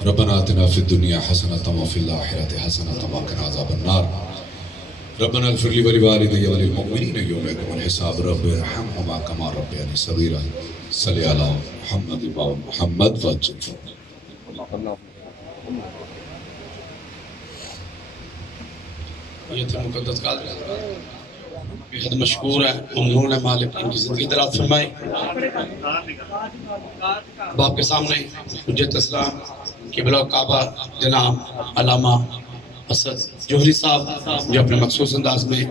ربنا آتنا فی الدنیا حسنۃ وفی الآخرۃ حسنۃ وقنا عذاب النار ربنا اغفر لی ولوالدی وللمؤمنین یوم یقوم الحساب رب ارحمہما کما ربیانی صغیرا صلی علی محمد و محمد وجل یہ تھے مقدس قادر بہت مشکور ہے ممنون ہے مالک ان کی زندگی دراز فرمائے باپ کے سامنے حجت اسلام قبلہ کعبہ جناب علامہ اسد جوہری صاحب جو اپنے مخصوص انداز میں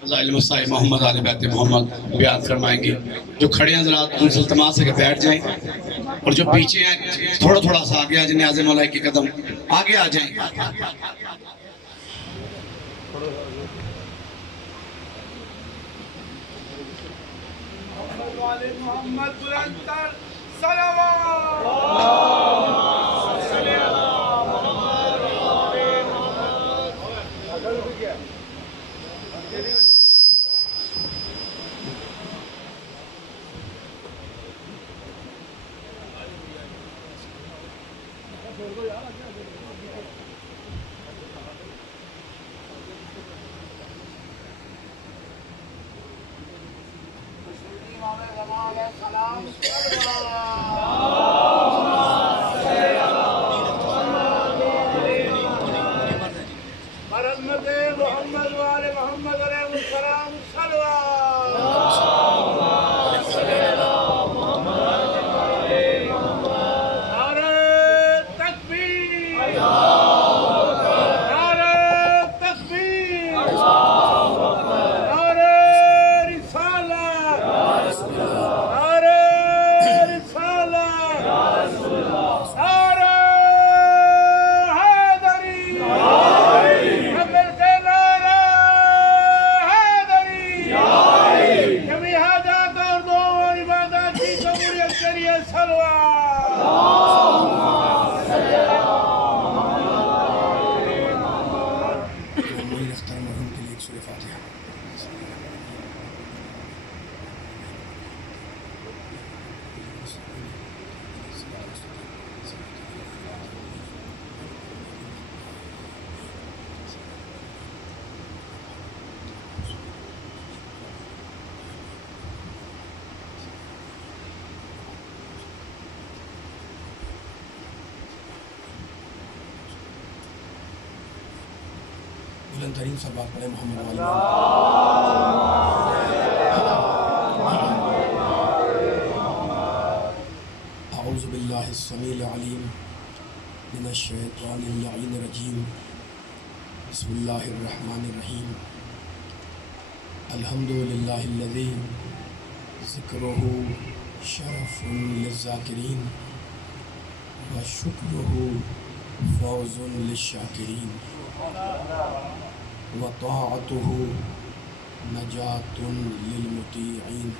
فضائل مسائل محمد آل بیت محمد بیان فرمائیں گے جو کھڑے ہیں حضرات ان سے التماس ہے کہ بیٹھ جائیں اور جو پیچھے ہیں تھوڑا تھوڑا سا آگے آج نیاز مولا کی قدم آگے آ جائیں محمد بلندر صلوات بلند ترین صلوات پڑھیں محمد والی اعوذ باللہ السمیع العلیم من الشیطان اللعین الرجیم بسم اللہ الرحمن الرحیم الحمدللہ الذی ذکرہ شرف للذاکرین وشکرہ فوز للشاکرین وطاعته نجاة للمطيعين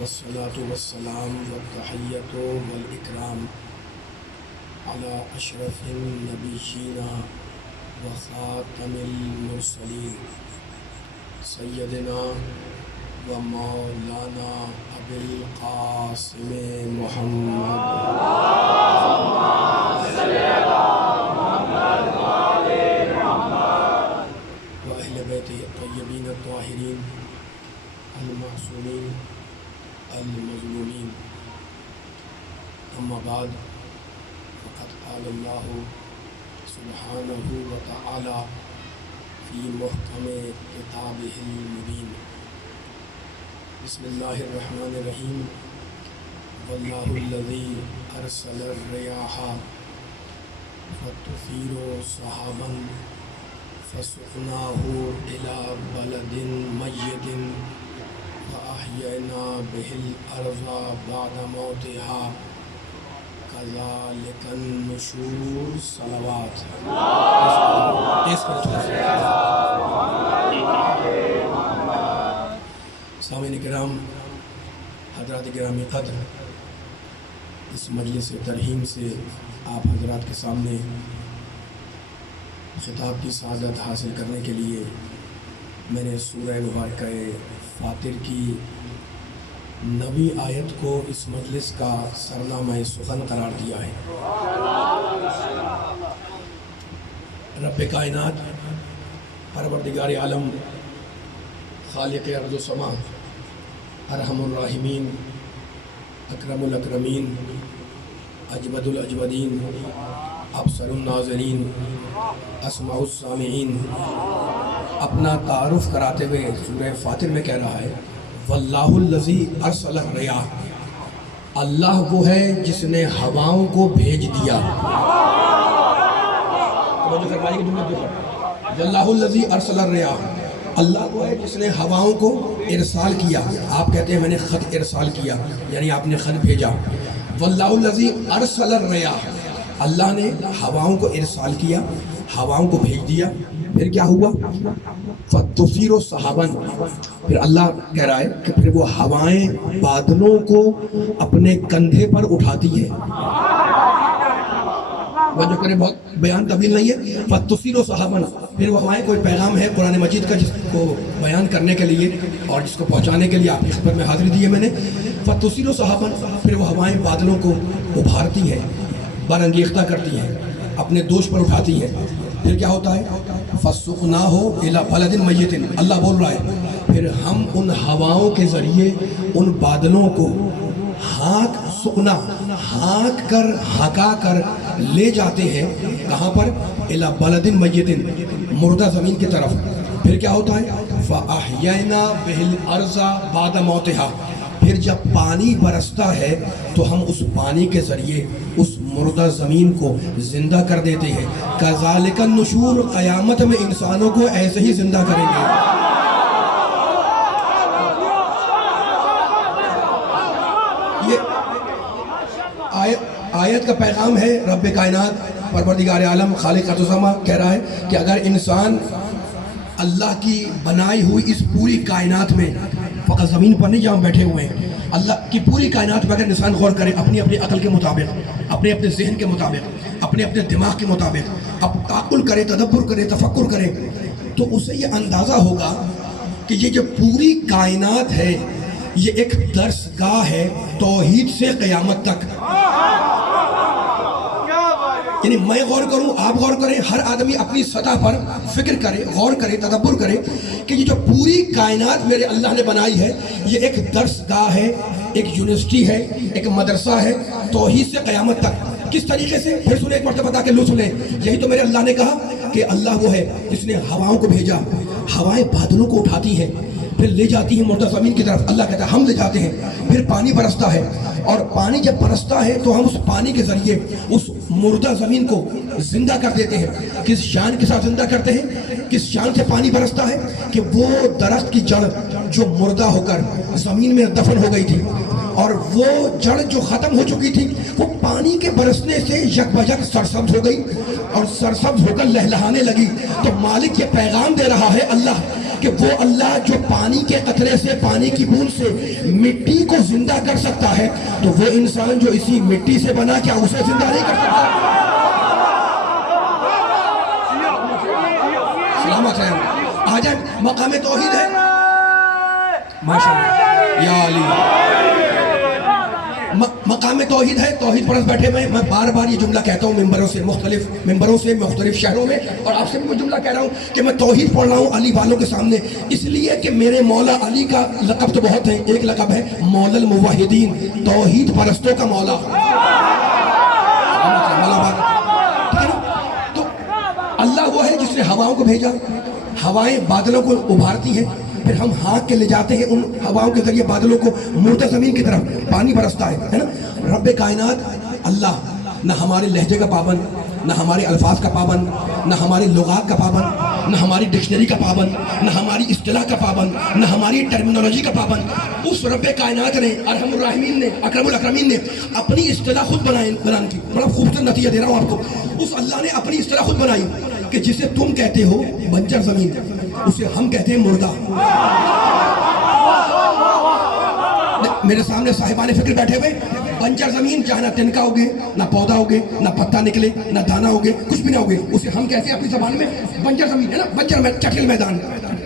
والصلاة والسلام والتحية والإكرام على أشرف النبيين وخاتم المرسلين سيدنا ومولانا أبي القاسم محمد الطيبين الطاهرين المعصومين المظلومين أما بعد فقد قال الله سبحانه وتعالى في محكم كتابه المبين بسم الله الرحمن الرحيم والله الذي أرسل الرياح فتثير سحابا فسقناه إلى بلد ميت فأحيينا به الأرض بعد موتها كذلك النشور صلوات سامعین کرام حضرات گرامی قدر اس مجلس ترحیم سے آپ حضرات کے سامنے خطاب کی سعادت حاصل کرنے کے لیے میں نے سورہ مبارکہ فاطر کی 9ویں آیت کو اس مجلس کا سرنامہ سخن قرار دیا ہے۔ رب کائنات، پروردگار عالم، خالق ارض و سما، ارحم الراحمین، اکرم الاکرمین، اجود الاجودین، ابصر الناظرین، اسمع السامعین، اپنا تعارف کراتے ہوئے سورہ فاطر میں کہہ رہا ہے واللہ الذی ارسل الریاح، اللہ وہ ہے جس نے ہواؤں کو بھیج دیا۔ توجہ فرمائیے کہ جملہ دیکھو، واللہ الذی ارسل الریاح، اللہ وہ ہے جس نے ہواؤں کو ارسال کیا۔ آپ کہتے ہیں میں نے خط ارسال کیا، یعنی آپ نے خط بھیجا۔ واللہ الذی ارسل الریاح، اللہ نے ہواؤں کو ارسال کیا، ہواؤں کو بھیج دیا۔ پھر کیا ہوا؟ فَتُثِيرُ سَحَابًا، پھر اللہ کہہ رہا ہے کہ پھر وہ ہوائیں بادلوں کو اپنے کندھے پر اٹھاتی ہے۔ وہ جو کرے بہت بیان طویل نہیں ہے۔ فَتُثِيرُ سَحَابًا، پھر وہ ہوائیں، کوئی پیغام ہے قرآن مجید کا جس کو بیان کرنے کے لیے اور جس کو پہنچانے کے لیے آپ کی خدمت میں حاضری دی ہے میں نے۔ فَتُثِيرُ سَحَابًا، پھر وہ ہوائیں بادلوں کو ابھارتی ہیں، برانگیختہ کرتی ہیں، اپنے دوش پر اٹھاتی ہیں۔ پھر کیا ہوتا ہے؟ فَسُقْنَاهُ إِلَى بَلَدٍ مَيِّتٍ، اللہ بول رہا ہے پھر ہم ان ہواؤں کے ذریعے ان بادلوں کو ہانک، سقنا ہانک کر، ہکا کر لے جاتے ہیں۔ کہاں پر؟ إِلَى بَلَدٍ مَيِّتٍ، مردہ زمین کی طرف۔ پھر کیا ہوتا ہے؟ فَأَحْيَيْنَا بِهِ الْأَرْضَ بَعْدَ مَوْتِهَا، پھر جب پانی برستا ہے تو ہم اس پانی کے ذریعے اس مردہ زمین کو زندہ کر دیتے ہیں۔ کذالک النشور، قیامت میں انسانوں کو ایسے ہی زندہ کریں گے۔ یہ آیت کا پیغام ہے رب کائنات، پروردگار عالم، خالق ارض و سما کہہ رہا ہے کہ اگر انسان اللہ کی بنائی ہوئی اس پوری کائنات میں، فقط زمین پر نہیں جہاں بیٹھے ہوئے ہیں، اللہ کی پوری کائنات پر اگر انسان غور کرے اپنی اپنی عقل کے مطابق، اپنے اپنے ذہن کے مطابق، اپنے اپنے دماغ کے مطابق، اب تعقل کرے، تدبر کرے، تفکر کرے، تو اسے یہ اندازہ ہوگا کہ یہ جو پوری کائنات ہے یہ ایک درس گاہ ہے توحید سے قیامت تک۔ یعنی میں غور کروں، آپ غور کریں، ہر آدمی اپنی سطح پر فکر کرے، غور کرے، تدبر کرے کہ یہ جو پوری کائنات میرے اللہ نے بنائی ہے یہ ایک درس گاہ ہے، ایک یونیورسٹی ہے، ایک مدرسہ ہے توحید سے قیامت تک۔ کس طریقے سے؟ پھر سنیں، ایک مرتبہ تاکہ لو سنیں۔ یہی تو میرے اللہ نے کہا کہ اللہ وہ ہے جس نے ہواؤں کو بھیجا، ہوائیں بادلوں کو اٹھاتی ہیں، پھر لے جاتی ہیں مردہ زمین کی طرف۔ اللہ کہتا ہے ہم لے جاتے ہیں، پھر پانی برستا ہے، اور پانی جب برستا ہے تو ہم اس پانی کے ذریعے اس مردہ زمین کو زندہ کر دیتے ہیں۔ کس شان کے ساتھ زندہ کرتے ہیں؟ کس شان سے پانی برستا ہے کہ وہ درخت کی جڑ جو مردہ ہو کر زمین میں دفن ہو گئی تھی اور وہ جڑ جو ختم ہو چکی تھی وہ پانی کے برسنے سے یک بجک سرسبز ہو گئی اور سرسبز ہو کر لہلہانے لگی۔ تو مالک یہ پیغام دے رہا ہے اللہ کہ وہ اللہ جو پانی کے قطرے سے، پانی کی بوند سے مٹی کو زندہ کر سکتا ہے تو وہ انسان جو اسی مٹی سے بنا کیا اسے زندہ نہیں کر سکتا؟ سلامت ہے، آ جائے، مقام توحید ہے۔ ماشاءاللہ یا علی، مقام توحید ہے، توحید پرست بیٹھے ہوئے۔ میں بار بار یہ جملہ کہتا ہوں ممبروں سے، مختلف شہروں میں، اور آپ سے بھی وہ جملہ کہہ رہا ہوں کہ میں توحید پڑھ رہا ہوں علی والوں کے سامنے، اس لیے کہ میرے مولا علی کا لقب تو بہت ہے، ایک لقب ہے مولا الموحدین، توحید پرستوں کا مولا۔ تو اللہ وہ ہے جس نے ہواؤں کو بھیجا، ہوائیں بادلوں کو ابھارتی ہیں، پھر ہم ہانک کے لے جاتے ہیں ان ہواؤں کے ذریعے بادلوں کو مردہ زمین کی طرف، پانی برستا ہے نا۔ رب کائنات اللہ نہ ہمارے لہجے کا پابند، نہ ہمارے الفاظ کا پابند، نہ ہماری لغات کا پابند، نہ ہماری ڈکشنری کا پابند، نہ ہماری اصطلاح کا پابند، نہ ہماری ٹرمینالوجی کا پابند۔ اس رب کائنات نے، ارحم الراحمین نے، اکرم الاکرمین نے اپنی اصطلاح خود بنائی تھی۔ بڑا خوبصورت نتیجہ دے رہا ہوں آپ کو، اس اللہ نے اپنی اصطلاح خود بنائی کہ جسے تم کہتے ہو بنجر زمین اسے ہم کہتے ہیں مردہ۔ میرے سامنے صاحبان فکر بیٹھے ہوئے، بنجر زمین جہاں نہ تنکا ہوگے، نہ پودا ہوگے، نہ پتا نکلے، نہ دانا ہوگے، کچھ بھی نہ ہوگے، اسے ہم کہتے ہیں اپنی زبان میں بنجر زمین، ہے نا، بنجر میں چٹل میدان۔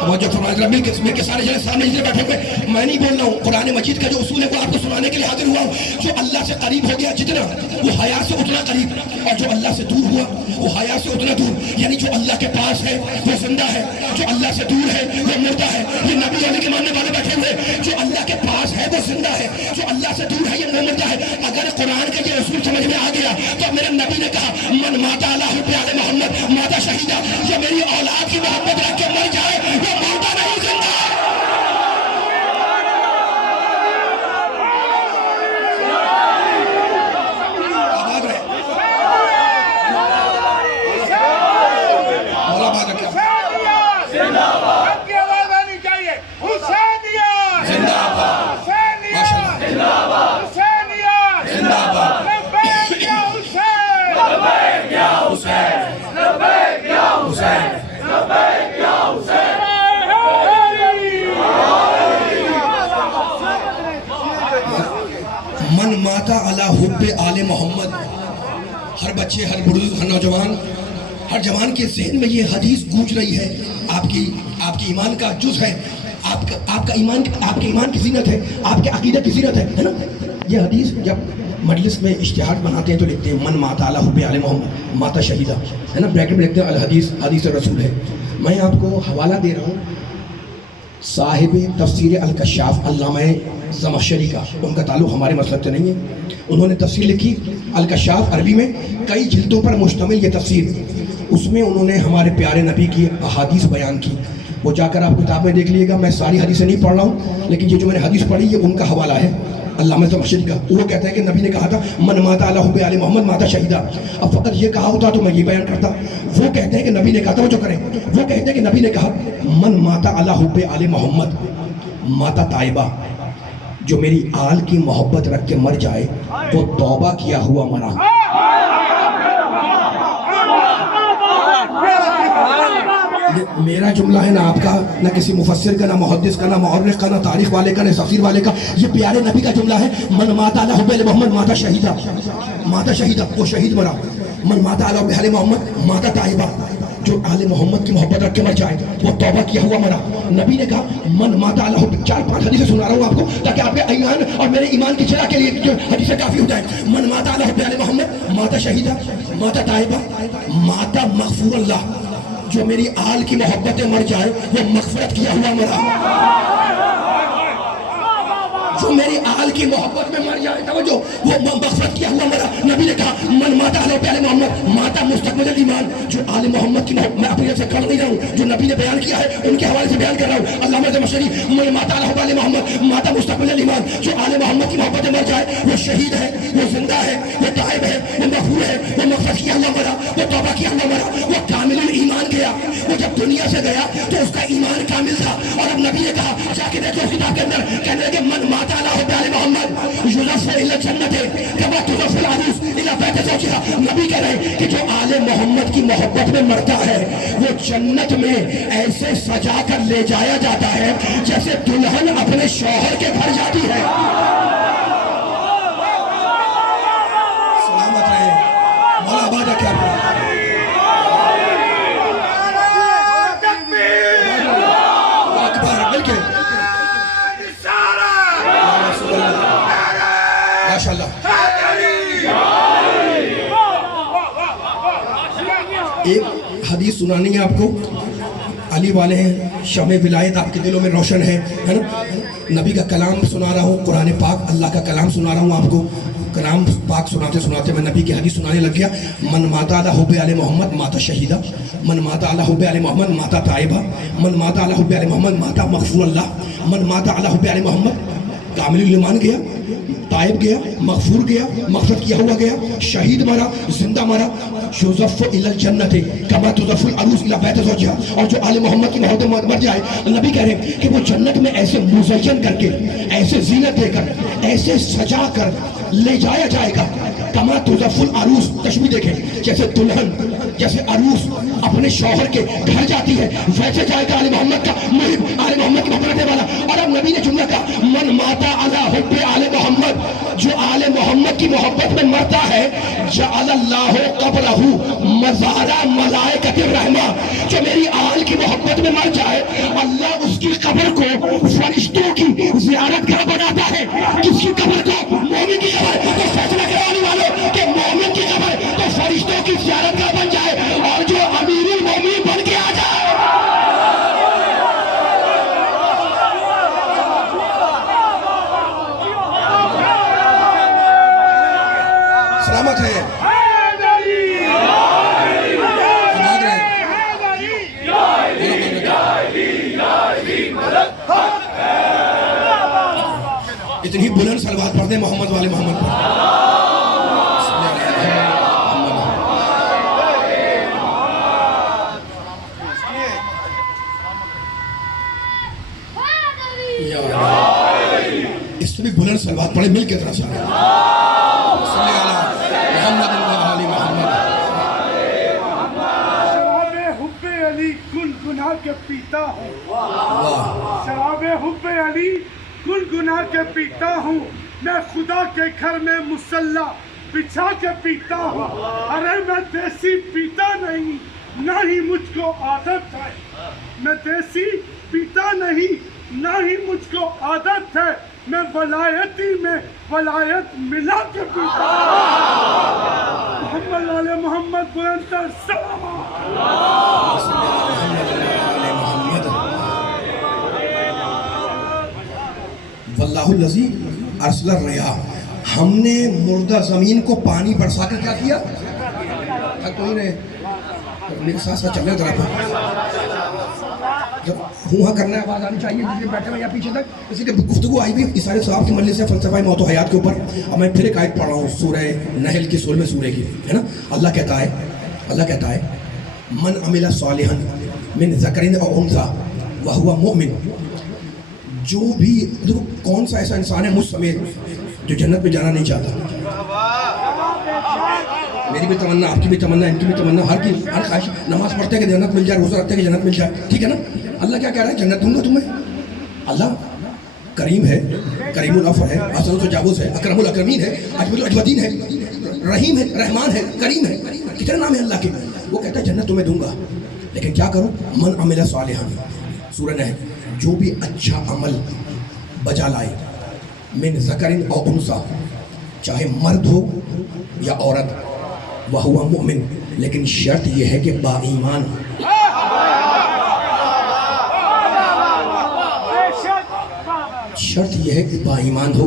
توجہ فرمائیں ذرا مل کے سارے جنے سامنے جتنے بیٹھے ہوئے. میں نہیں بول رہا ہوں, قرآن مجید کا جو اصول ہے وہ آپ کو سنانے کے لیے حاضر ہوا ہوں. جو اللہ سے قریب ہو گیا جتنا, وہ حیا سے اتنا قریب, اور جو اللہ سے دور ہوا وہ حیا سے اتنا دور. یعنی جو اللہ کے پاس ہے وہ زندہ ہے, جو اللہ سے دور ہے وہ مردہ ہے. یہ نبی علی کے ماننے والے بیٹھے ہوئے, جو اللہ کے پاس ہے وہ زندہ ہے, جو اللہ سے دور ہے یہ مردہ ہے. اگر قرآن کا یہ اصول سمجھ میں آ گیا تو میرے نبی نے کہا من مات علی حب آل محمد مات شہیدا. جو میری اولاد کی محبت رکھ کے مر جائے وہ مردہ نہیں زندہ ہے. من ماتا علی حب آل محمد. ہر بچے, ہر بزرگ, ہر نوجوان, ہر جوان کے ذہن میں یہ حدیث گونج رہی ہے. آپ کی ایمان کا جز ہے, آپ کے ایمان کی زینت ہے, آپ کے عقیدہ کی زینت ہے نا. یہ حدیث جب مجلس میں اشتہار بناتے ہیں تو لکھتے ہیں من ماتا علی حب آل محمد ماتا شہیدہ, ہے نا. بریکٹ میں لکھتے ہیں الحدیث حدیث رسول ہے. میں آپ کو حوالہ دے رہا ہوں صاحب تفسیر الکشاف علامہ زمخشری کا. ان کا تعلق ہمارے مسلک سے نہیں ہے. انہوں نے تفسیر لکھی الکشاف, عربی میں کئی جلدوں پر مشتمل یہ تفسیر. اس میں انہوں نے ہمارے پیارے نبی کی احادیث بیان کی. وہ جا کر آپ کتاب میں دیکھ لیے گا. میں ساری حدیثیں نہیں پڑھ رہا ہوں, لیکن یہ جو میں نے حدیث پڑھی یہ ان کا حوالہ ہے علامہ زمخشری کا. وہ کہتے ہیں کہ نبی نے کہا تھا من ماتا علی حب آل محمد ماتا شہیدا. اب فقط یہ کہا ہوتا تو میں یہ بیان کرتا. وہ کہتے ہیں کہ نبی نے کہا تھا, وہ جو کریں, وہ کہتے ہیں کہ نبی نے کہا من ماتا علی حب آل محمد ماتا طائبہ. جو میری آل کی محبت رکھ کے مر جائے وہ توبہ کیا ہوا مرا. میرا جملہ ہے, نہ آپ کا, نہ کسی مفسر کا, نہ محدث کا, نہ مورخ کا, نہ تاریخ والے کا, نہ تفسیر والے کا. یہ پیارے نبی کا جملہ ہے. من ماتا علی حب آل محمد ماتا شہیدا. ماتا شہیدا, وہ شہید مرا. من ماتا علی حب آل محمد ماتا طائبہ. جو آل محمد کی محبت رکھ کے مر جائے وہ توبہ کیا ہوا مرا. نبی نے کہا من ماتا علی حب. 4-5 حدیثیں سنا رہا ہوں آپ کو تاکہ آپ کے ایمان اور میرے ایمان کی چراغ کے لیے حدیثیں کافی ہو جائیں. من ماتا علی حب آل محمد ماتا شہیدا ماتا طائبہ ماتا مغفور اللہ. جو میری آل کی محبت مر جائے وہ مغفرت کیا ہوا مرا. جو میری آل کی محبت میں مر جائے, توجہ, وہ مغفرت کیا ہوا مرا. نبی نے کہا من ماتا علی حب آل محمد ماتا مستقبل الایمان. جو آل محمد کی محبت, میں اپنی طرف سے کر نہیں رہا ہوں, جو نبی نے بیان کیا ہے ان کے حوالے سے بیان کر رہا ہوں. علامہ زمخشری من ماتا علی حب آل محمد ماتا مستقبل الایمان. جو آل محمد کی محبت میں مر جائے وہ شہید ہے, وہ زندہ ہے, وہ تائب ہے, وہ مغفور ہے, وہ مغفرت کیا ہوا مرا, وہ توبہ کیا ہوا مرا, وہ کامل الایمان گیا. وہ جب دنیا سے گیا تو اس کا ایمان کامل تھا. اور اب نبی نے کہا, جا کے دیکھو کتاب کے اندر, کہنے لگے من ماتا علی حب آل محمد یضاف الی الجنت کما تضاف العروس الی بیت زوجها. نبی کہہ رہے کہ جو آل محمد کی محبت میں مرتا ہے وہ جنت میں ایسے سجا کر لے جایا جاتا ہے جیسے دلہن اپنے شوہر کے گھر جاتی ہے. سلامت رہے, مولا آباد ہے. کیا اکبر مل کے ماشاءاللہ. ایک حدیث سنانی ہے آپ کو. علی والے ہیں, شمع ولایت آپ کے دلوں میں روشن ہے نا. نبی کا کلام سنا رہا ہوں, قرآن پاک, اللہ کا کلام سنا رہا ہوں آپ کو. کلام پاک سناتے سناتے میں نبی کی حدیث سنانے لگ گیا. من ماتا علی حب آل محمد ماتا شہیدہ, من ماتا علی حب آل محمد ماتا طائبہ, من ماتا علی حب آل محمد ماتا مغفور اللہ, من ماتا علی حب آل محمد کامل الایمان گیا, طائب گیا, مغفور گیا, مغفرت کیا ہوا گیا, شہید مرا, زندہ مرا. یضاف الی الجنت کما تضاف العروس الی بیت زوجها. اور جو آل محمد کی محبت میں مر جائے, نبی کہہ رہے ہیں کہ وہ جنت میں ایسے مزین کر کے, ایسے زینت دے کر, ایسے سجا کر لے جایا جائے گا کما تضاف العروس. تشبیہ دیکھیں, جیسے دلہن, جیسے عروس اپنے شوہر کے گھر جاتی ہے ویسے جائے گا آل محمد کا محب, آل محمد کی محبت رکھنے والا. اور اب نبی نے جملہ کہا من ماتا علی حب آل محمد. جو آل محمد کی محبت میں مرتا ہے جعل اللہ قبرہ مزار ملائکۃ الرحمہ، جو میری آل کی محبت میں مر جائے اللہ اس کی قبر کو فرشتوں کی زیارت گاہ بناتا ہے. کس کی قبر کو؟ مومن کی قبر. تو فیصلہ کرانے والوں کہ مومن کی قبر تو فرشتوں کی زیارت گاہ بن جائے اور جو امیر المومنین بن کے آ جائے. سلامت ہے. اتنی بلند صلوات پڑھ دیں محمد والے محمد پر. اس سے بھی بلند صلوات پڑھیں مل کے طرح سے. محمد علی محمد. شراب حب علی گنگنا کے پیتا ہوں. شراب حب علی گنگنا کے پیتا ہوں. میں خدا کے گھر میں مسلح بچھا کے پیتا ہوں. ارے میں دیسی پیتا نہیں، نہ ہی مجھ کو عادت ہے. میں دیسی پیتا نہیں، نہ ہی مجھ کو عادت ہے. میں ولایتی میں ولایت ملا کے پیتا ہوں. محمد والے محمد بلندر سلام. واللہ الذی ارسل الرياح، ہم نے مردہ زمین کو پانی برسا کر کیا کیا. کوئی نہیں میرے ساتھ ساتھ چل رہے طرف جب ہوا کرنا ہے آواز آنی چاہیے. جس بیٹھے ہوئے یا پیچھے تک اسی کے گفتگو آئی بھی اس سارے صاحب کی مجلس سے فلسفہ موت و حیات کے اوپر. اب میں پھر ایک آیت پڑھ رہا ہوں سورہ نحل کی 16ویں سورہ کی، ہے نا. اللہ کہتا ہے من عمل صالحا من ذکر او انثی وہو مؤمن. جو بھی دیکھو کون سا ایسا انسان ہے مجھ سمیت جو جنت میں جانا نہیں چاہتا. میری بھی تمنا، آپ کی بھی تمنا، ان کی بھی تمنا، ہر خواہش. نماز پڑھتے کہ جنت مل جائے، روزہ رکھتے کہ جنت مل جائے، ٹھیک ہے نا. اللہ کیا کہہ رہا ہے؟ جنت دوں گا تمہیں. اللہ کریم ہے، کریم العفو ہے، احسن التجاوز ہے، اکرم الاکرمین ہے، اجود الاجودین ہے، رحیم ہے، رحمان ہے، کریم ہے. کتنے نام ہیں اللہ کے. وہ کہتا ہے جنت تمہیں دوں گا، لیکن کیا کرو؟ من عمل صالحا، سورہ نحل، جو بھی اچھا عمل بجا لائے، من ذکر او انثی، چاہے مرد ہو یا عورت، وہو مؤمن، لیکن شرط یہ ہے کہ با ایمان. شرط یہ ہے کہ با ایمان ہو.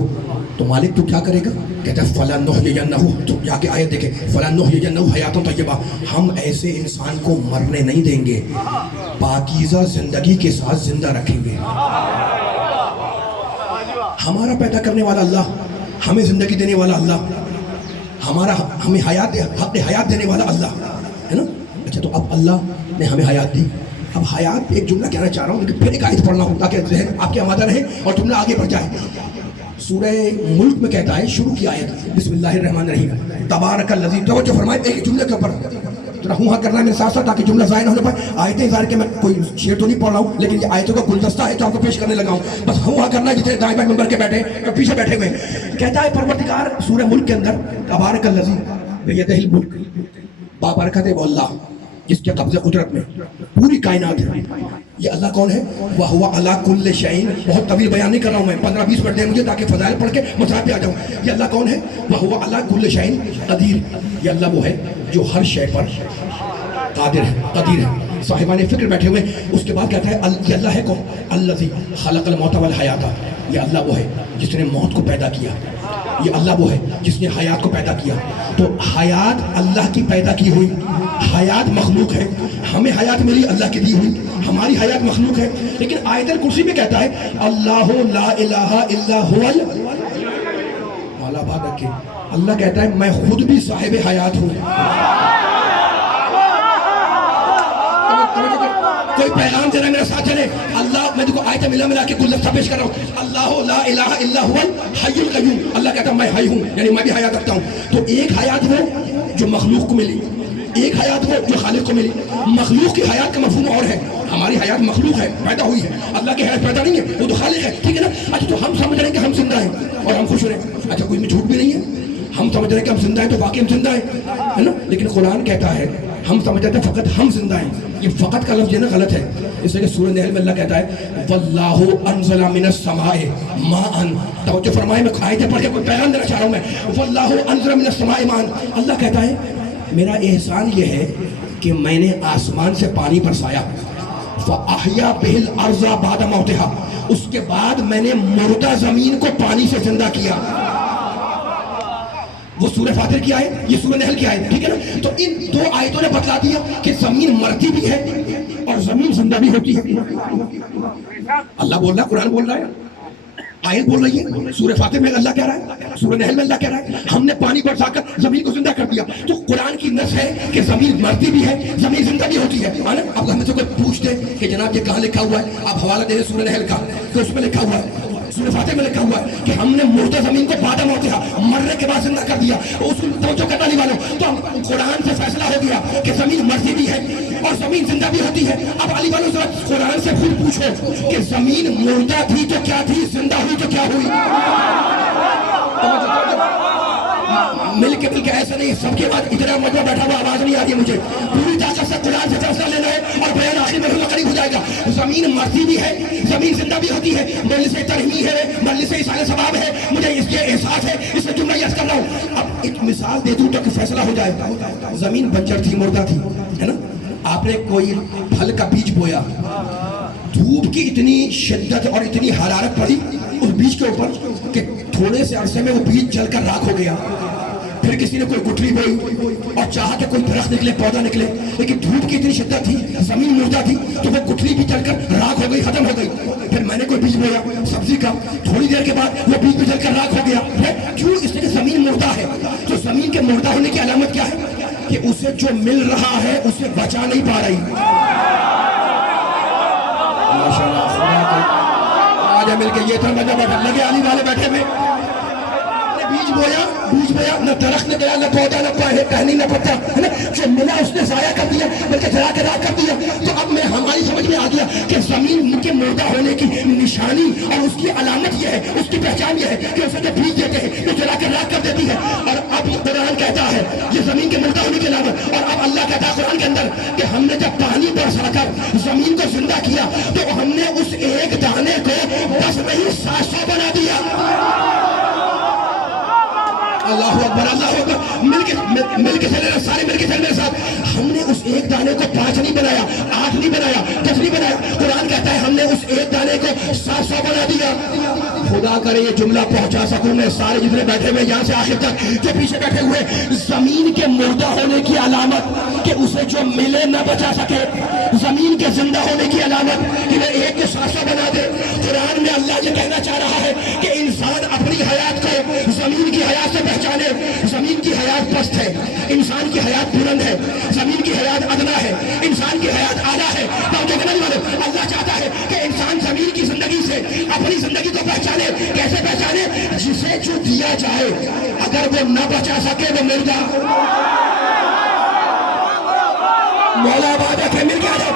تو مالک تو کیا کرے گا؟ کہتا ہے فَلَنُحْيِيَنَّهُ. تو جا کے آیت دیکھیں، فَلَنُحْيِيَنَّهُ حَيَاةً طَيِّبَةً. ہم ایسے انسان کو مرنے نہیں دیں گے، پاکیزہ زندگی کے ساتھ زندہ رکھیں گے. ہمارا پیدا کرنے والا اللہ، ہمیں زندگی دینے والا اللہ، ہمیں حق حیات دینے والا اللہ ہے نا. اچھا تو اب اللہ نے ہمیں حیات دی. اب حیات ایک جملہ کہنا چاہ رہا ہوں لیکن پھر ایک آیت پڑھنا ہوں تاکہ ذہن آپ کے آمادہ رہے اور جملہ آگے بڑھ جائے. سورہ ملک میں کہتا ہے شروع کی آیت بسم اللہ الرحمن الرحیم تبارک الذی. توجہ فرمائے ایک جملے کے اوپر ذرا ہوں کرنا ہے میرے ساتھ ساتھ تاکہ جملہ ضائع نہ ہونے پائے. آیتیں ظاہر کہ میں کوئی شعر تو نہیں پڑھ رہا ہوں لیکن یہ آیتوں کا گلدستہ ہے جو آپ کو پیش کرنے لگا ہوں. بس ہوں کرنا ہے جتنے دائیں بائیں ممبر کے بیٹھے پیچھے بیٹھے ہوئے. کہتا ہے پروردگار سورہ ملک کے اندر تبارک الذی بیدہ الملک، بابرکت ہے وہ اللہ جس کے قبضہ قدرت میں پوری کائنات ہے. یہ اللہ کون ہے؟ وَهُوَ عَلَىٰ كُلِّ شَيْءٍ. بہت طویل بیان نہیں کر رہا ہوں میں، 15-20 منٹ دیں مجھے تاکہ فضائل پڑھ کے مسائل پہ آ جاؤں. یہ اللہ کون ہے؟ وَهُوَ عَلَىٰ كُلِّ شَيْءٍ قدیر. یہ اللہ وہ ہے جو ہر شے پر قادر ہے، قدیر ہے. صاحبان فکر بیٹھے ہوئے. اس کے بعد کہتا ہے یہ اللہ ہے کون؟ الذی خلق الموت والحیات. یہ اللہ وہ ہے جس نے موت کو پیدا کیا. یہ اللہ وہ ہے جس نے حیات کو پیدا کیا. تو حیات اللہ کی پیدا کی ہوئی، حیات مخلوق ہے. ہمیں حیات ملی اللہ کی دی ہوئی، ہماری حیات مخلوق ہے. لیکن آیت الکرسی میں کہتا ہے اللہ لا الہ الا هو مولا بات رکھے. اللہ کہتا ہے میں خود بھی صاحب حیات ہوں. کوئی پیغام دے رہا ہے میرے ساتھ چلے. اللہ میں دیکھو آیت ملا کے گلدستہ پیش کر رہا ہوں. اللہ لا الہ الا هو الحی القیوم. اللہ کہتا ہے میں حی ہوں، یعنی میں بھی حیات رکھتا ہوں. تو ایک حیات وہ جو مخلوق کو ملی، ایک حیات وہ جو خالق کو ملی. مخلوق کی حیات کا مفہوم اور ہے. ہماری حیات مخلوق ہے، پیدا ہوئی ہے. اللہ کی حیات پیدا نہیں ہے، وہ تو خالق ہے. ٹھیک ہے نا. اچھا تو ہم سمجھ رہے ہیں کہ ہم زندہ ہیں. اور ہم خوش رہے. اچھا کوئی میں جھوٹ بھی نہیں ہے, ہم سمجھ رہے ہیں کہ ہم زندہ ہیں تو واقعی ہم زندہ ہیں, ہے نا, لیکن قرآن کہتا ہے ہم سمجھ رہے ہیں فقط ہم زندہ ہیں. یہ فقط کا لفظ جو ہے نا غلط ہے, اس لیے کہ سورہ نحل میں اللہ کہتا ہے واللہ انزل من السماء ماء. توجہ فرمائے, میں آیتیں پڑھ کے کوئی پیغام دینا چاہ رہا ہوں میں. واللہ انزل من السماء ماء, اللہ کہتا ہے میرا احسان یہ ہے کہ میں نے آسمان سے پانی برسایا, فاحیا بہ الارض بعد موتها, اس کے بعد میں نے مردہ زمین کو پانی سے زندہ کیا. وہ سورہ فاتر کی آیت, یہ سورہ نحل کی آیت, ٹھیک ہے نا. تو ان دو آیتوں نے بتلا دیا کہ زمین مرتی بھی ہے اور زمین زندہ بھی ہوتی ہے. اللہ بول رہا ہے, قرآن بول رہا ہے, آیت بول رہی ہے. سورہ فاتر میں اللہ کہہ رہا ہے, سورہ نحل میں اللہ کہہ رہا ہے ہم نے پانی برسا کر زمین کو زندہ کر دیا. تو قرآن کی نص ہے کہ زمین مرتی بھی ہے, زمین زندہ بھی ہوتی ہے. اب ہمیں سے کوئی پوچھتے کہ جناب یہ کہاں لکھا ہوا ہے, آپ حوالہ دے رہے سورہ نحل کا, کہ اس میں لکھا ہوا ہے, سورہ فاتح میں لکھا ہوا ہے کہ ہم نے مردہ زمین کو بعد موتہا, مرنے کے بعد زندہ کر دیا. اس کو توجہ کرنا نہیں والوں, تو قرآن سے فیصلہ ہو گیا کہ زمین مرتی بھی ہے اور زمین زندہ بھی ہوتی ہے. اب علی والوں ذرا قرآن سے خود پوچھو کہ زمین مردہ تھی تو کیا تھی, زندہ ہوئی تو کیا ہوئی. مل کے ایسا نہیں, سب کے بعد اتنا مجمع بیٹھا ہوا آواز نہیں آ رہی مجھے. پوری طاقت سے قرآن سے فیصلہ لینا ہے اور بیان آخر میں قریب ہو جائے گا. زمین مرتی بھی ہے, زمین زندہ بھی ہوتی ہے. مجلس ترحیمی ہے, مجلس اصالہ ثواب ہے, مجھے اس کے احساس ہے, اس سے جملہ یاد کر رہا ہوں. اب ایک مثال دے دوں تو کہ فیصلہ ہو جائے. زمین بنجر تھی, مردہ تھی, ہے نا. آپ نے کوئی پھل کا بیج بویا, دھوپ کی اتنی شدت اور اتنی حرارت پڑی اس بیج کے اوپر کہ تھوڑے سے عرصے میں وہ بیج جل کر راکھ ہو گیا. پھر کسی نے کوئی گٹھلی بوئی اور چاہا کہ کوئی درخت نکلے, پودا نکلے, لیکن دھوپ کی اتنی شدت تھی, زمین مردہ تھی, تو وہ گٹھلی بھی جل کر راکھ ہو گئی, ختم ہو گئی. پھر میں نے کوئی بیج بویا سبزی کا, تھوڑی دیر کے بعد وہ بیج بھی جل کر راکھ ہو گیا. کیوں؟ اس لیے کہ زمین مردہ ہے. تو زمین کے مردہ ہونے کی علامت کیا ہے کہ اسے جو مل رہا ہے اسے بچا نہیں پا رہی. آجا مل کے یہ تھا مجھے بیٹھا لگے علی والے بیٹھے میں, بیج بویا نہ درخت نے گیا, نہ پودا, نہ ٹہنی, نہ پتا, ہے نا. جو ملا اس نے ضائع کر دیا, بلکہ جلا کے راکھ کر دیا. تو اب میں ہماری سمجھ میں آ گیا کہ زمین کے مردہ ہونے کی نشانی اور اس کی علامت یہ ہے, اس کی پہچان یہ ہے کہ اسے جو بیج دیتے ہیں تو جلا کے راکھ کر دیتی ہے. اور اب قرآن کہتا ہے یہ زمین کے مردہ ہونے کی علامت. اور اب اللہ کہتا ہے قرآن کے اندر کہ ہم نے جب پانی برسا کر زمین کو زندہ کیا تو ہم نے اس ایک دانے کو 10 نہیں 700 بنا دیا. اللہ اکبر, اللہ اکبر. مل کے چلے سارے, مل کے چلے میرے ساتھ. ہم نے اس ایک دانے کو 5 نہیں بنایا, 8 نہیں بنایا, 10 نہیں بنایا. قرآن کہتا ہے ہم نے اس ایک دانے کو 700 بنا دیا. خدا کرے یہ جملہ پہنچا سکوں میں سارے جتنے بیٹھے ہوئے یہاں سے آخر تک, جو پیچھے بیٹھے ہوئے. زمین کے مردہ ہونے کی علامت کہ اسے جو ملے نہ بچا سکے, زمین کے زندہ ہونے کی علامت کہ وہ ایک کو 700 بنا دے. قرآن میں اللہ یہ کہنا چاہ رہا ہے کہ انسان اپنی حیات کو زمین کی حیات سے پہچانے. زمین کی حیات پست ہے, انسان کی حیات بلند ہے. زمین کی حیات ادنا ہے, انسان کی حیات اعلیٰ ہے. اللہ چاہتا ہے کہ انسان زمین کی زندگی سے اپنی زندگی کو پہچانے. کیسے پہچانے؟ جسے جو دیا جائے اگر وہ نہ بچا سکے وہ مردہ. مولا آباد ہے, مل گیا.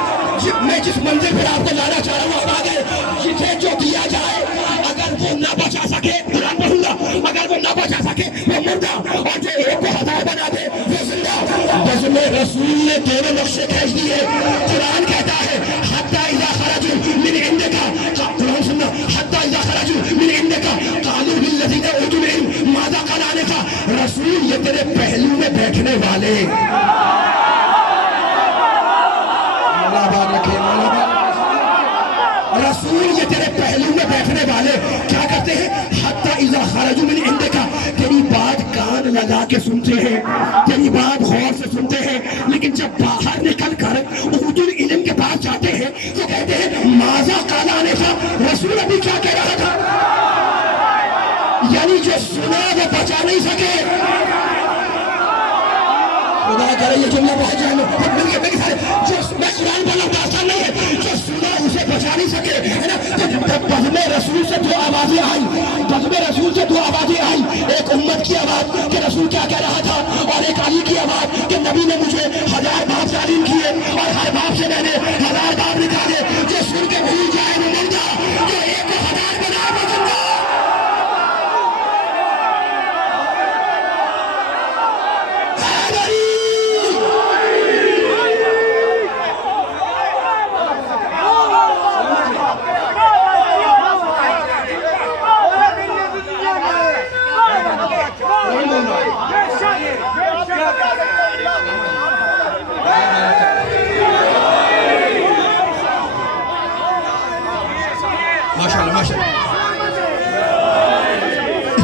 میں جس منزل پر آپ کو لانا چاہ رہا ہوں اب آ گئے. جسے جو دیا جائے اگر وہ نہ بچا سکے, قرآن پڑھوں گا, اگر وہ نہ بچا سکے وہ مردہ, اور جو ایک کو 1000 بنا دے وہ زندہ. بزم رسول نے دونوں نقشے کھینچ دیے. قرآن کہتا ہے حتی اذا خرجوا من عندك, قرآن سننا, حتی اذا خرجوا من عندك قالوا للذین اوتوا العلم ماذا قال آنفا. رسول یہ تیرے پہلو میں بیٹھنے والے, رسول یہ تیرے پہلو میں بیٹھنے والے کیا کرتے ہیں؟ حتی اذا خرجوا من عندک, تیری بات کان لگا کے سنتے ہیں, تیری بات غور سے سنتے ہیں, لیکن جب باہر نکل کر اوتوا العلم کے پاس جاتے ہیں تو کہتے ہیں ماذا قال آنفا. رسول ابھی کیا کہہ رہا تھا؟ یعنی جو سنا وہ بچا نہیں سکے. خدا کرے یہ جملہ پہنچ جائے. میں قرآن بولا آسان نہیں ہے, جو سنا اسے بچا نہیں سکے, ہے نا. بزم رسول سے 2 آوازیں آئی, بزم رسول سے 2 آوازیں آئی. ایک امت کی آواز کہ رسول کیا کہہ رہا تھا, اور ایک علی کی آواز کہ نبی نے مجھے 1000 باب تعلیم کیے اور ہر باب سے میں نے 1000 باب نکالے. جو سن کے بھول جائے وہ مردہ, جو ایک کو 1000 بنا وہ زندہ.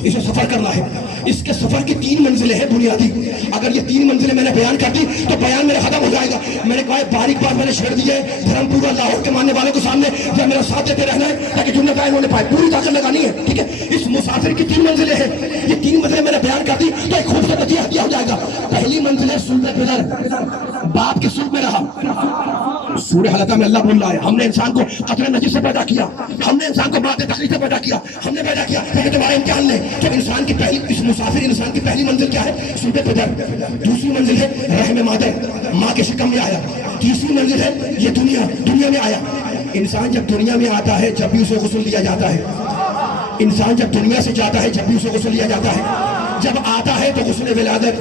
اسے سفر کرنا ہے. اس کے سفر کی 3 منزلیں ہیں بنیادی. اگر یہ 3 منزلیں میں نے بیان کر دی تو بیان میرا ختم ہو جائے گا. میں نے کہا باریک بات میں نے چھیڑ دی ہے دھرم پورا لاہور کے ماننے والوں کے سامنے. یا میرا ساتھ دیتے رہنا ہے تاکہ جملہ قائم ہونے پائے. پوری طاقت لگانی ہے, ٹھیک ہے. اس مسافر کی 3 منزلیں ہیں. یہ 3 منزلیں میں نے بیان کر دی تو ایک خوبصورت نتیجہ ہدیہ ہو جائے گا. پہلی منزل ہے صلب پدر, باپ کے صلب میں رہا. سورہ حلقہ میں اللہ بول رہا ہے ہم نے انسان کو قطرہ نجس سے پیدا کیا, ہم نے انسان کو مادہ تخلیق سے پیدا کیا, ہم نے پیدا کیا تاکہ تمہارا امتحان لیں. تو انسان کی پہلی, اس مسافر انسان کی پہلی منزل کیا ہے؟ صلب پدر. دوسری منزل ہے رحم مادر, ماں کے شکم میں آیا. تیسری منزل ہے یہ دنیا میں آیا. انسان جب دنیا میں آتا ہے جب بھی اسے غسل دیا جاتا ہے. انسان جب دنیا سے جاتا ہے جب بھی اسے غسل دیا جاتا ہے. جب آتا ہے تو غسل ولادت,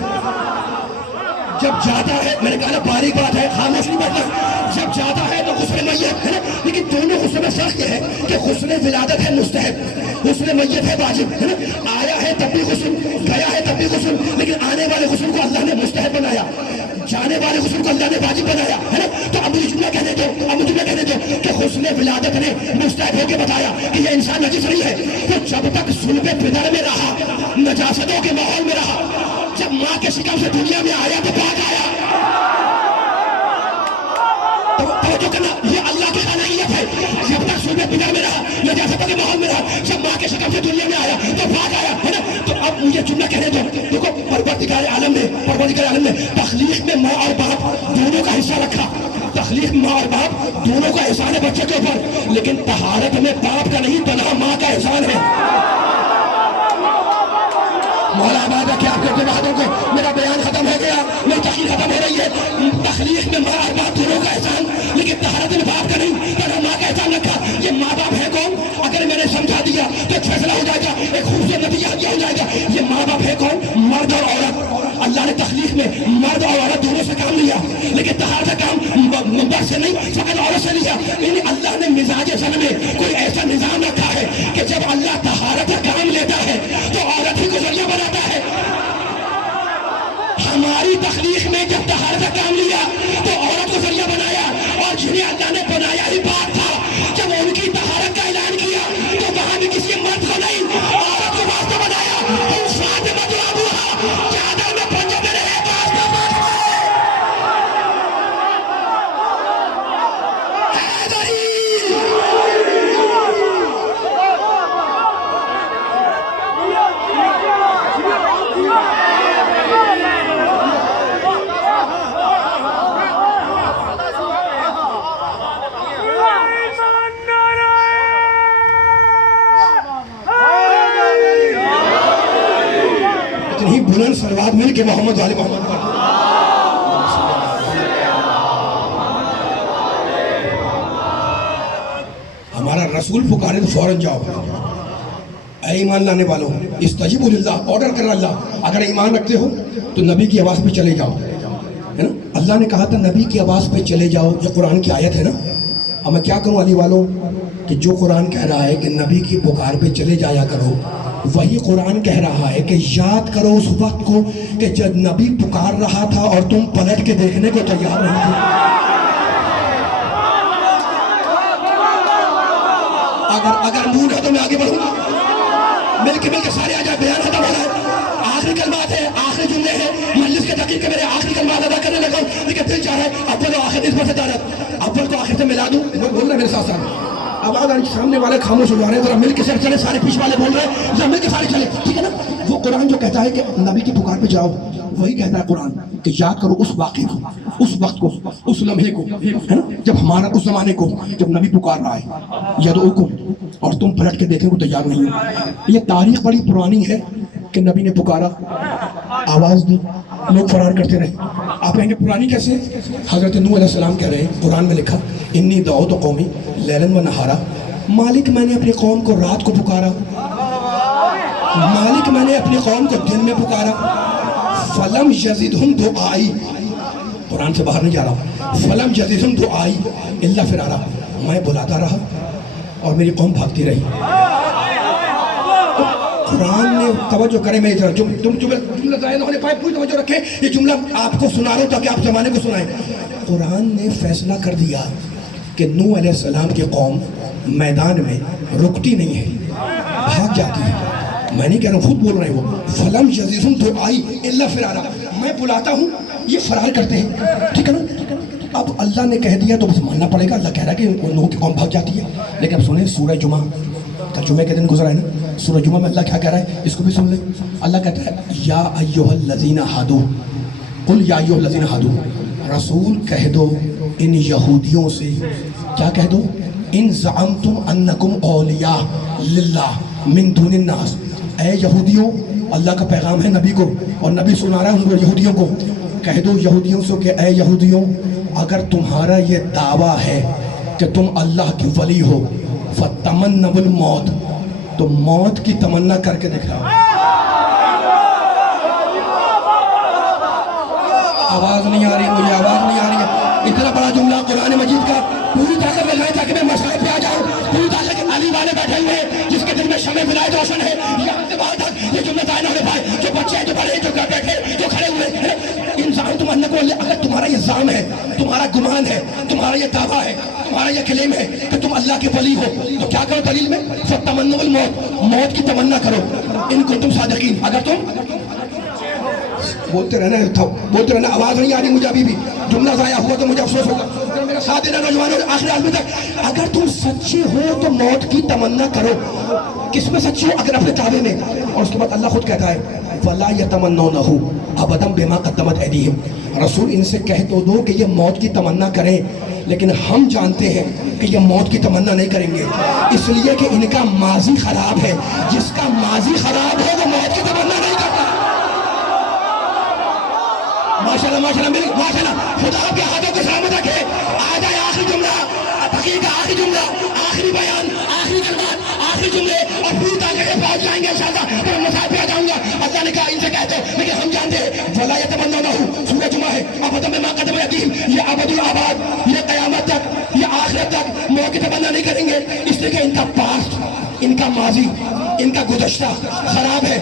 جب جاتا ہے, میں نے کہا نا باریک بات ہے, خاموش نہیں بیٹھنا. جب جاتا ہے تو غسل میت ہے نا, لیکن دونوں غسل میں فرق یہ ہے کہ غسل ولادت ہے مستحب, غسل میت ہے واجب, ہے نا. آیا ہے تب بھی غسل, گیا ہے تب بھی غسل, لیکن آنے والے غسل کو اللہ نے مستحب بنایا, جانے والے غسل کو اللہ نے واجب بنایا, ہے نا. تو اب مجھے جملہ کہنے دو کہ غسل ولادت نے مستحب ہو کے بتایا کہ یہ انسان نجس نہیں ہے. تو جب تک صلب پدر میں رہا, نجاستوں کے ماحول میں رہا, جب ماں کے شکم سے دنیا میں آیا تو پاک آیا. توجہ کرنا, یہ اللہ کی خانائیت ہے. جب تک صلب پدر میں رہا, نجاستوں کے ماحول میں رہا, جب ماں کے شکم سے دنیا میں آیا تو پاک آیا, ہے نا. تو اب مجھے جملہ کہنے دو. دیکھو پروردگار عالم نے تخلیق میں ماں اور باپ دونوں کا حصہ رکھا. تخلیق ماں اور باپ دونوں کا احسان ہے بچے کے اوپر, لیکن طہارت میں باپ کا نہیں تنہا ماں کا احسان ہے. مولا آباد رکھے آپ کے باتوں کو. میرا بیان ختم ہو گیا, میری تقریر ختم ہو رہی ہے. تخلیق میں ماں اور باپ دونوں کا احسان, لیکن طہارت میں باپ کا نہیں تنہا ماں کا احسان رکھا. یہ ماں باپ ہے کون؟ اگر میں نے سمجھا دیا تو ایک فیصلہ ہو جائے گا, ایک خوبصورت نتیجہ ہو جائے گا. یہ ماں باپ ہے کون؟ مرد اور عورت. اللہ نے تخلیق میں مرد اور عورت دونوں سے کام لیا, لیکن طہارت کا کام مرد سے نہیں فقط عورت سے لیا. یعنی اللہ نے مزاج زن میں کوئی ایسا نظام رکھا ہے کہ جب اللہ طہارت کا کام لیتا ہے تو عورت ہی کو ذریعہ بناتا ہے. ہماری تخلیق میں جب طہارت کا کام لیا تو عورت کو ذریعہ بنایا, اور جنہیں اللہ نے بنایا ہی بات تھا, جب ان کی طہارت کا اعلان کیا تو وہاں بھی کسی مرد کو نہیں عورت کو واسطہ بنایا. چادر میں پنجے میں رہے بلند سلوات مل کے محمد والے محمد پر. ہمارا رسول پکارے تو فوراً جاؤ. اے ایمان لانے والوں, استجیبوا للہ, آرڈر کر اللہ. اگر ایمان رکھتے ہو تو نبی کی آواز پہ چلے جاؤ, ہے نا. اللہ نے کہا تھا نبی کی آواز پہ چلے جاؤ, یہ قرآن کی آیت ہے نا. اب میں کیا کروں علی والوں کہ جو قرآن کہہ رہا ہے کہ نبی کی پکار پہ چلے جایا کرو, وہی قرآن کہہ رہا ہے کہ یاد کرو اس وقت کو کہ جب نبی پکار رہا تھا اور تم پلٹ کے دیکھنے کو تیار نہیں تھے. اگر موڈ ہے تو میں آگے بڑھوں گا. مل کے سارے آ جائے, بیان ختم ہو رہا ہے. آخری کلمات ہے, آخری جملے ہیں. مجلس کے تقریب کے میرے آخری کلمات ادا کرنے لگا ہوں, لیکن دل چاہ رہا ہے اول و آخر اس پر سے دارت, اول کو آخر سے ملا دوں. وہ بول رہے ہیں میرے ساتھ ساتھ. آواز آنے سامنے والے خاموش ہو جا رہے ہیں, ذرا مل کے سر چلے. سارے پیچھے والے بول رہے ہیں, ذرا مل کے سارے چلے, ٹھیک ہے نا. وہ قرآن جو کہتا ہے کہ نبی کی پکار پہ جاؤ, وہی کہتا ہے قرآن کہ یاد کرو اس واقعے کو, اس وقت کو, اس لمحے کو, ہے نا, جب ہمارا اس زمانے کو, جب نبی پکار رہا ہے یدعوکم, اور تم پلٹ کے دیکھنے کو تیار نہیں ہو. یہ تاریخ بڑی پرانی ہے کہ نبی نے پکارا, آواز دی, لوگ فرار کرتے رہے. آپ کہیں گے پرانی کیسے؟ حضرت نوح علیہ السلام کہہ رہے ہیں, قرآن میں لکھا انی دعوت قومی لیلاً و نہارا, مالک میں نے اپنی قوم کو رات کو پکارا, مالک میں نے اپنی قوم کو دن میں پکارا, فلم یزدہم دعائی, قرآن سے باہر نہیں جا رہا, فلم یزدہم دعائی الا فرارا, میں بلاتا رہا اور میری قوم بھاگتی رہی. قرآن نے توجہ کریں میری طرف, جملہ ظاہر نہ ہونے پائے, پوری توجہ رکھیں. یہ جملہ آپ کو سنا رہا ہوں تاکہ آپ زمانے کو سنائیں. قرآن نے فیصلہ کر دیا کہ نوح علیہ السلام کی قوم میدان میں رکتی نہیں ہے, بھاگ جاتی ہے. میں نہیں کہہ رہا ہوں، خود بول رہے ہیں وہ، فلم یزیدہم دعائی الا فرارا، میں بلاتا ہوں یہ فرار کرتے ہیں، ٹھیک ہے نا؟ اب اللہ نے کہہ دیا تو بس ماننا پڑے گا، اللہ کہہ رہا ہے کہ نوح کی قوم بھاگ جاتی ہے. لیکن اب سنیں سورہ جمعہ، کل جمعہ کے دن گزرا ہے نا، سورہ جمعہ میں اللہ کیا کہہ رہا ہے اس کو بھی سن لیں. اللہ کہتا ہے یا ایھا الذین ھادو، قل یا ایھا الذین ھادو، رسول کہہ دو ان یہودیوں سے، کیا کہہ دو؟ ان زعمتم انکم اولیاء للہ من دون الناس، اے یہودیوں، اللہ کا پیغام ہے نبی کو، اور نبی سنا رہا ہے ان کو یہودیوں کو، کہہ دو یہودیوں سے کہ اے یہودیوں، اگر تمہارا یہ دعویٰ ہے کہ تم اللہ کی ولی ہو، فتمنوا الموت، تو موت کی تمنا کر کے دکھلاؤ. آواز نہیں آ رہی مجھے، آواز نہیں آ رہی ہے. اتنا بڑا جملہ قرآن مجید کا، پوری طاقت میں لائے تاکہ میں مسائل پہ آ جاؤں، پوری طاقت کے علی والے بیٹھے ہوئے ہیں جس کے دل میں شمع ولایت روشن ہے، یہاں سے وہاں تک یہ جملہ طے نہ ہونے پائے، جو بچے ہیں، جو بڑے ہیں، جو گھر بیٹھے، جو کھڑے ہوئے ہیں. انسان تم انکم اولیاء، اگر تمہارا یہ زعم ہے، تمہارا گمان ہے، تمہارا یہ دعویٰ ہے، تمہارا یہ کلیم ہے کہ تم اللہ کے ولی ہو، تو کیا کرو دلیل میں؟ فتمنوا الموت، موت کی تمنا کرو، ان کنتم صادقین، اگر تم بولتے رہنا، آواز نہیں آ رہی مجھے ابھی بھی، جملہ ضائع ہوا تو مجھے افسوس ہوگا. اگر میرا ساتھ دینا نوجوانوں آخری عالمی تک، اگر تم سچے ہو تو موت کی تمنا کرو. کس میں سچے ہو؟ اگر اپنے دعوے میں. اور اس کے بعد اللہ خود کہتا ہے وَلَا يَتَمَنَّوْنَهُ أَبَدًا بِمَا قَدَّمَتْ أَيْدِيهِمْ، رسول ان سے کہہ تو دو کہ یہ موت کی تمنا کریں، لیکن ہم جانتے ہیں کہ یہ موت کی تمنا نہیں کریں گے، اس لیے کہ ان کا ماضی خراب ہے. جس کا ماضی خراب ہے وہ موت کی تمنا نہیں کرتا. ماشاءاللہ ماشاءاللہ ماشاءاللہ، خدا آپ کے ہاتھوں کو سلامت رکھے. آ جائے آخری جملہ، فقیر کا آخری جملہ، آخری بیان، آخری کلمات، آخری جملے، اور پوری طاقت سے پہنچ جائیں گے انشاءاللہ. میں مسائل پہ آ جاؤں گا. اللہ نے کہا ان سے کہتے ہو، لیکن ہم جانتے ہیں وَلَا يَتَمَنَّوْنَهُ، سورہ جمعہ ہے، ابدا بما قدمت ایدیہم، یہ ابد الآباد، یہ قیامت تک، یہ آخرت تک موت کی تمنا نہیں کریں گے، اس لیے کہ ان کا پاسٹ، ان کا ماضی، ان کا گزشتہ خراب ہے.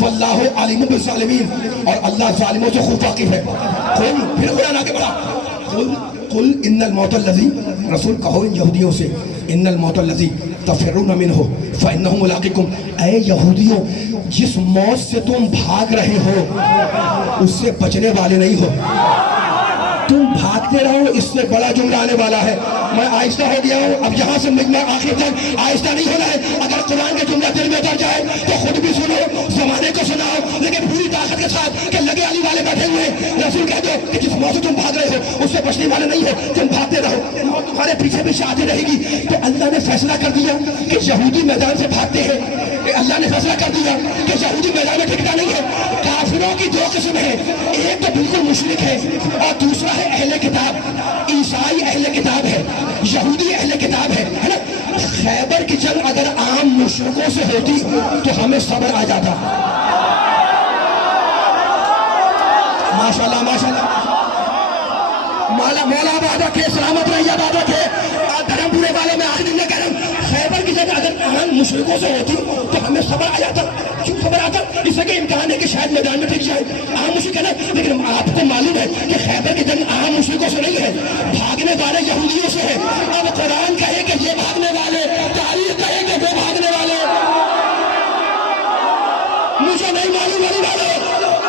واللہ علیم بالظالمین، اور اللہ ظالموں سے خوب واقف ہے. قل، پھر قرآن آگے بڑھا، قل ان الموت الذی، رسول کہو ان یہودیوں سے، ان الموت الذی تفرون منہ فانہ ملاقیکم، اے یہودیوں، جس موت سے تم بھاگ رہے ہو اس سے بچنے والے نہیں ہو. تم بھاگتے رہو، اس سے بڑا جملہ آنے والا ہے. میں آہستہ ہو گیا ہوں، اب یہاں سے میں آخر تک آہستہ نہیں ہونا ہے. اگر قرآن کا جملہ دل میں اتر جائے تو خود بھی سنو، زمانے کو سناؤ، لیکن پوری طاقت کے ساتھ کہ لگے علی والے بیٹھے ہوئے. رسول کہہ دو کہ جس موت سے تم بھاگ رہے ہو اس سے بچنے والے نہیں ہو، تم بھاگتے رہو، موت تمہارے پیچھے پیچھے آتی رہے گی. تو اللہ نے فیصلہ کر دیا کہ یہودی میدان سے بھاگتے ہیں، کہ اللہ نے فیصلہ کر دیا کہ یہودی میدان میں ٹھکتا نہیں ہے. کافروں کی دو قسم ہے، ایک تو بالکل مشرک ہے اور دوسرا ہے اہل کتاب. عیسائی اہل کتاب ہے، یہودی اہل کتاب ہے نا. خیبر کی جنگ اگر عام مشرکوں سے ہوتی تو ہمیں صبر آ جاتا. ماشاءاللہ ماشاءاللہ، مولا آباد رکھے، سلامت رہیے، آباد رکھے. دھرم پورے والوں میں آخری دن کہہ رہا ہوں، خیبر کی جنگ اگر عام مشرکوں سے ہوتی تو ہمیں صبر آ جاتا. کیوں صبر آتا؟ اس سے کہ امکان ہے کہ شاید میدان میں ٹھیک جائے، عام مشرک ہے نا. لیکن آپ کو معلوم ہے کہ خیبر کی جنگ عام مشرکوں سے نہیں ہے، بھاگنے والے یہودیوں سے ہے. اب قرآن کہے کہ یہ بھاگنے والے، تاریخ کہے کہ وہ بھاگنے والے، مجھے نہیں معلوم والی والے.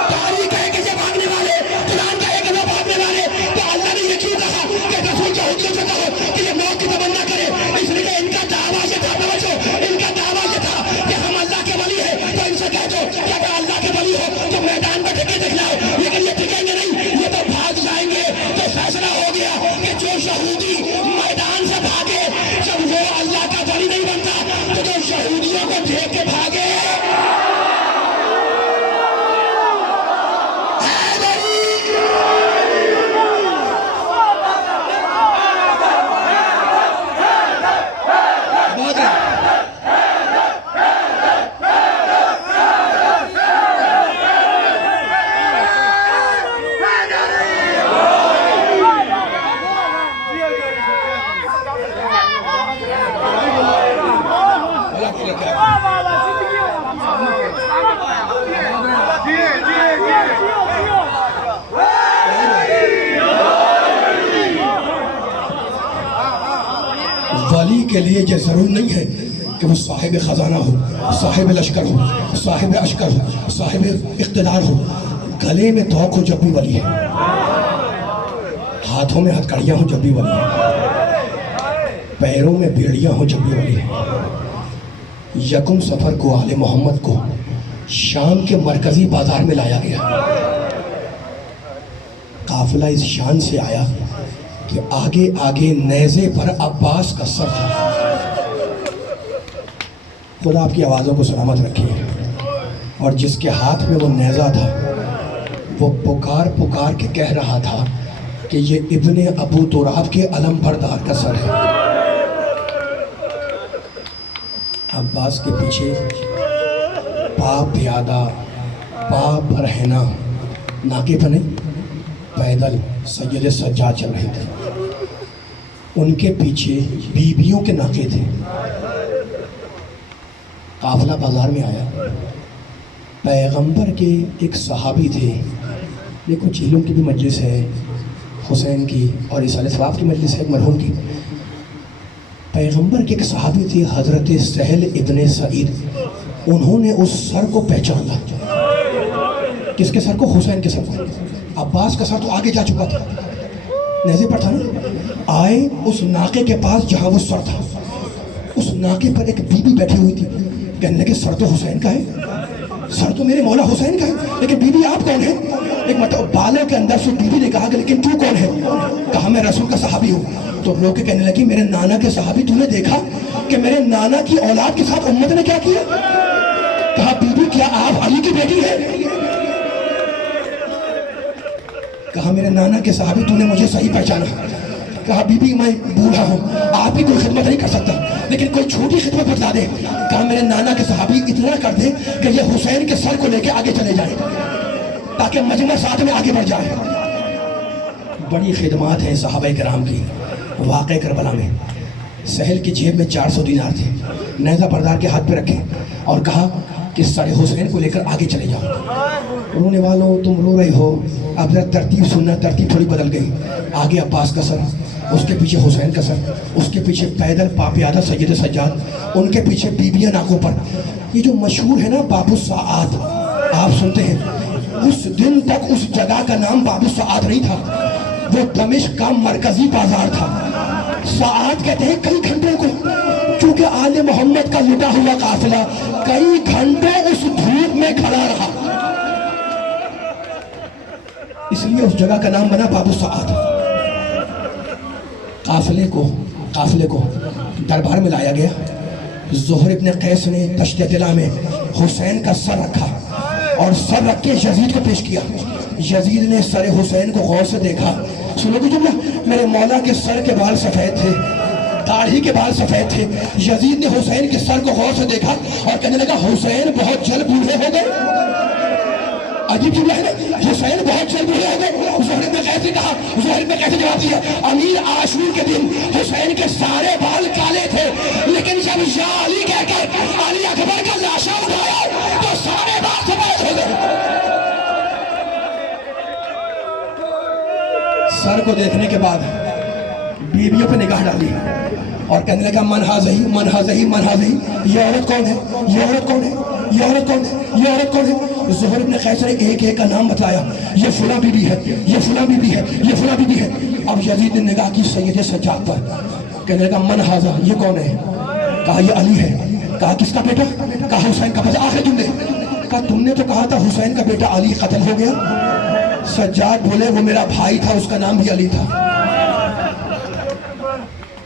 تاریخ کہے کہ یہ بھاگنے والے، قرآن کہے کہ وہ بھاگنے والے. تو اللہ نے یہ کیوں کہا کہ رسول یہودیوں سے کہو کہ یہ موت کی تمنا کرے؟ اس لیے ان کا دعویٰ یہ تھا، توجہ، ان کا دعویٰ یہ تھا کہ ہم اللہ کے ولی ہیں. تو ان سے کہہ دو کہ اگر اللہ کے ولی ہو تو میدان میں ٹھکے دکھلاؤ، لیکن یہ ٹکیں گے نہیں، یہ تو بھاگ جائیں گے. تو فیصلہ ہو گیا کہ جو یہودی میدان سے بھاگے، جب وہ اللہ کا ولی نہیں بنتا تو جو یہودیوں کو دیکھ کے بھاگے، ولی کے لیے یہ ضرور نہیں ہے کہ وہ صاحب خزانہ ہو، صاحب لشکر ہو، صاحب اشکر ہو، صاحب اقتدار ہو، گلے میں توق ہو جب بھی ولی ہے، ہاتھوں میں ہتھکڑیاں ہوں جب بھی ولی ہے، پیروں میں بیڑیاں ہوں جب بھی ولی ہے۔ یکم سفر کو آل محمد کو شام کے مرکزی بازار میں لایا گیا، قافلہ اس شان سے آیا کہ آگے آگے نیزے پر عباس کا سر تھا۔ خدا آپ کی آوازوں کو سلامت رکھے، اور جس کے ہاتھ میں وہ نیزہ تھا وہ پکار پکار کے کہہ رہا تھا کہ یہ ابن ابو تراب کے علم بردار کا سر ہے۔ عباس کے پیچھے پا پیادہ، پا برہنہ، ناکے پر نہیں، پیدل سید سجاد چل رہے تھے، ان کے پیچھے بیویوں کے ناکے تھے۔ قافلہ بازار میں آیا، پیغمبر کے ایک صحابی تھے، یہ کچھ علم کی بھی مجلس ہے، حسین کی اور ایصال ثواب کی مجلس ہے، ایک مرحوم کی۔ پیغمبر کے ایک صحابی تھے حضرت سہل ابن سعید، انہوں نے اس سر کو پہچانا۔ کس کے سر کو؟ حسین کے سر کو۔ عباس کا سر تو آگے جا چکا تھا، نیزے پر تھا نا۔ آئے اس ناکے کے پاس جہاں وہ سر تھا، اس ناکے پر ایک بی بی بیٹھی ہوئی تھی، کہنے لگے سر تو حسین کا ہے، سر تو میرے مولا حسین کا ہے، لیکن بی بی آپ کون ہیں؟ ایک مطلب بالوں کے اندر سے بی بی نے کہا کہ لیکن تو کون ہے؟ کہا میں رسول کا صحابی ہوں۔ تو لوگ کے کہنے لگی میرے نانا کے صحابی، تو نے دیکھا کہ میرے نانا کی اولاد کے ساتھ امت نے کیا کیا؟ کہا بی بی کیا آپ علی کی بیٹی ہے؟ کہا میرے نانا کے صحابی، تو نے مجھے صحیح پہچانا۔ کہا بی بی میں بوڑھا ہوں، آپ کی کوئی خدمت نہیں کر سکتا، لیکن کوئی چھوٹی خدمت بتا دے۔ کہا میرے نانا کے صحابی اتنا کر دے کہ یہ حسین کے سر کو لے کے آگے چلے جائیں تاکہ مجمع ساتھ میں آگے بڑھ جائے۔ بڑی خدمات ہیں صحابہ کرام کی۔ واقع کربلا میں سہل کی جیب میں 400 دینار تھے، نیزہ بردار کے ہاتھ پہ رکھے اور کہا کہ سر حسین کو لے کر آگے چلے جاؤ۔ رونے والوں تم رو رہے ہو، اب ذرا ترتیب سننا، ترتیب تھوڑی بدل گئی۔ آگے عباس کا سر، اس کے پیچھے حسین کا سر، اس کے پیچھے پیدل پاپیادہ سید سجاد، ان کے پیچھے بیبیاں ناکوں پر۔ یہ جو مشہور ہے نا باب الساعات، آپ سنتے ہیں، اس دن تک اس جگہ کا نام باب الساعات نہیں تھا، وہ دمشق کا مرکزی بازار تھا۔ ساعات کہتے ہیں کئی گھنٹوں کو، کیونکہ آل محمد کا لٹا ہوا قافلہ کئی گھنٹوں اس دھوپ میں کھڑا رہا، اس لیے اس جگہ کا نام بنا باب الساعات۔ قافلے کو دربار میں لایا گیا۔ زہر ابن قیس نے تشت دلہ میں حسین کا سر رکھا اور سر رکھ کے یزید کو پیش کیا۔ یزید نے سر حسین کو غور سے دیکھا۔ سنو گے جملہ، میرے مولا کے سر کے بال سفید تھے، داڑھی کے بال سفید تھے۔ یزید نے حسین کے سر کو غور سے دیکھا اور کہنے لگا حسین بہت جلد بوڑھے ہو گئے۔ عجیب جملہ ہے نا، حسین بہت جلد بوڑھے ہو گئے۔ زہر ابن قیس نے کہا، زہر ابن قیس نے جواب دیا، امیر عاشور کے دن حسین کے سارے بال کالے تھے، لیکن جب یا علی کہہ کر علی اکبر کا لاشا اٹھایا تو سارے بال سفید ہو گئے۔ سر کو دیکھنے کے بعد بیویوں پہ نگاہ ڈالی اور کہنے لگا من ہاذہی من ہاذہی من ہاذہی، یہ عورت کون ہے؟ یہ عورت کون ہے؟ یہ عورت کون ہے؟ یہ عورت کون ہے؟ زہر ابن قیس نے ایک ایک کا نام بتایا، یہ فلاں بی بی ہے، یہ فلاں بی بی ہے، یہ فلاں بی بی ہے۔ اب یزید نے نگاہ کی سید سجاد پر، کہنے لگا من ہاذا، یہ کون ہے؟ کہا یہ علی ہے۔ کہا کس کا بیٹا؟ کہا حسین کا۔ بس آخر جملے، کہا تم نے تو کہا تھا حسین کا بیٹا علی قتل ہو گیا۔ سجاد بولے وہ میرا بھائی تھا، اس کا نام بھی علی تھا۔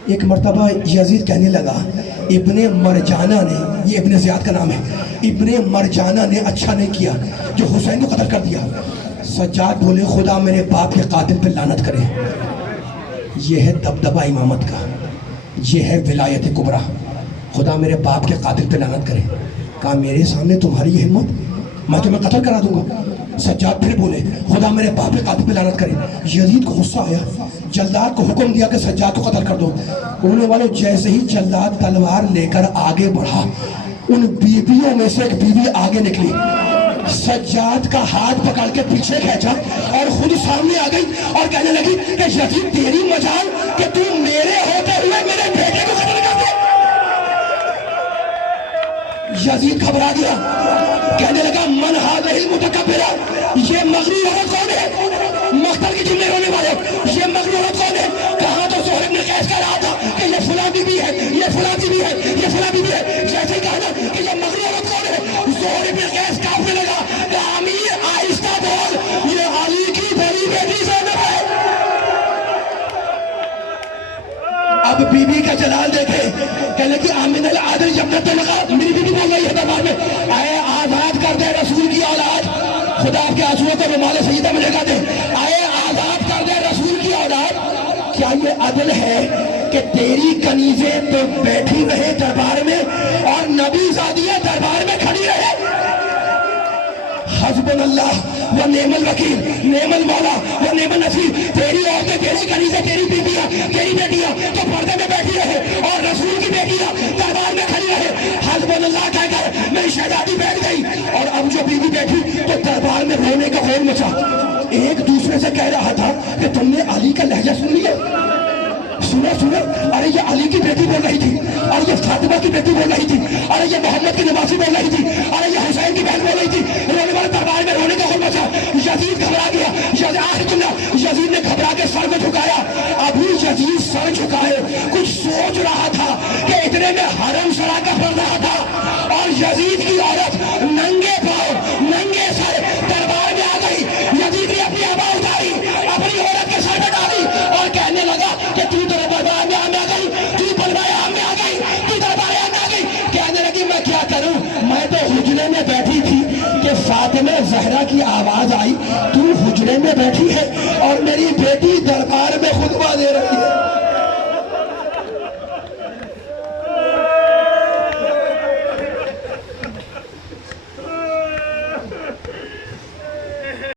ایک مرتبہ یزید کہنے لگا ابن مرجانہ نے، یہ ابن زیاد کا نام ہے، ابن مرجانہ نے اچھا نہیں کیا جو حسین کو قتل کر دیا۔ سجاد بولے خدا میرے باپ کے قاتل پہ لعنت کرے، یہ ہے دبدبہ امامت کا، یہ ہے ولایت کبریٰ، خدا میرے باپ کے قاتل پہ لعنت کرے۔ کہا میرے سامنے تمہاری یہ ہمت، میں تمہیں قتل کرا دوں گا۔ سجاد پھر بولے خدا میرے باپ کے قاتل پہ لعنت کرے۔ یزید کو غصہ آیا، جلدات کو حکم دیا کہ سجاد کو قتل کر دو۔ انہوں والوں جیسے ہی جلدات تلوار لے کر آگے بڑھا، ان بیویوں میں سے ایک بیوی آگے نکلی، سجاد کا ہاتھ پکڑ کے پیچھے کھینچا اور خود سامنے آ گئی اور کہنے لگی کہ یزید تیری مجال کہ تو میرے ہوتے ہوئے میرے بیٹے کو قتل کر دے۔ یزید گھبرا گیا، کہنے لگا من هذه المتکبرہ، یہ مغرور عورت کون ہے؟ مقتل کی جملے رونے والے، یہ مغرور عورت کون ہے؟ کہاں تو زہر بن قیس کہہ رہا تھا کہ یہ فلاں بی بی ہے، یہ فلاں بی بی ہے، یہ فلاں بی بی ہے، جیسے کہا نا کہ یہ مغرور عورت کون ہے، زہر بن قیس کانپنے لگا کہ امیر آہستہ بول، یہ علی کی بڑی بیٹی زینب ہے۔ اب بی بی کا جلال دیکھے، کہنے کہ آمن العادل جب نہ لگا، میری بی بی بول رہی ہے دربار میں، آئے آزاد کر دے رسول کی اولاد، خدا آپ کے آنسوؤں کو رومال سجدہ میں لگا دے، آئے آزاد کر دے رسول کی اولاد۔ کیا یہ عدل ہے کہ تیری کنیزیں تو بیٹھی رہے دربار میں اور نبی زادیاں دربار میں کھڑی رہے؟ حسبنا اللہ و نعم الوکیل، نعم المولا و نعم النصیر۔ تیری عورتیں، تیری کنیزیں، تیری بیٹیاں، تیری بیٹیاں تو پردے میں بیٹھی رہے اور رسول کی بیٹیاں دربار میں کھڑی رہے۔ حسبنا اللہ کہہ کر میری شہزادی بیٹھ گئی اور اب جو بیوی بیٹھی تو دربار میں رونے کا غور مچا۔ ایک دوسرے سے کہہ رہا تھا کہ تم نے علی کا لہجہ سن لیا، سنو سنو، ارے یہ علی کی بیٹی بول رہی تھی، اور یہ فاطمہ کی بیٹی بول رہی تھی، ارے یہ محمد کی نواسی بول رہی تھی، ارے یہ حسین کی بہن بول رہی تھی۔ رونے والے دربار میں رونے کا غور مچا۔ یزید گھبرا گیا، آخر جملہ یزید نے گھبرا کے سر میں جھکایا۔ ابھی یزید سر جھکائے کچھ سوچ رہا تھا کہ اتنے میں حرم سرا کا پڑ رہا تھا اور یزید کی عورت ننگے پاؤں ننگے سر دربار میں آ گئی۔ یزید نے اپنی آبا اٹھائی، اپنی عورت کے سر میں ڈالی اور کہنے لگا کہ تو دربار میں آ گئی، تو بلوائے میں آ گئی، تو دربار میں آ گئی۔ کہنے لگی میں کیا کروں، میں تو حجرے میں بیٹھی تھی کہ فاطمہ زہرا کی آواز آئی، تو حجرے میں بیٹھی ہے اور میری بیٹی دربار میں خطبہ دے رہی ہے۔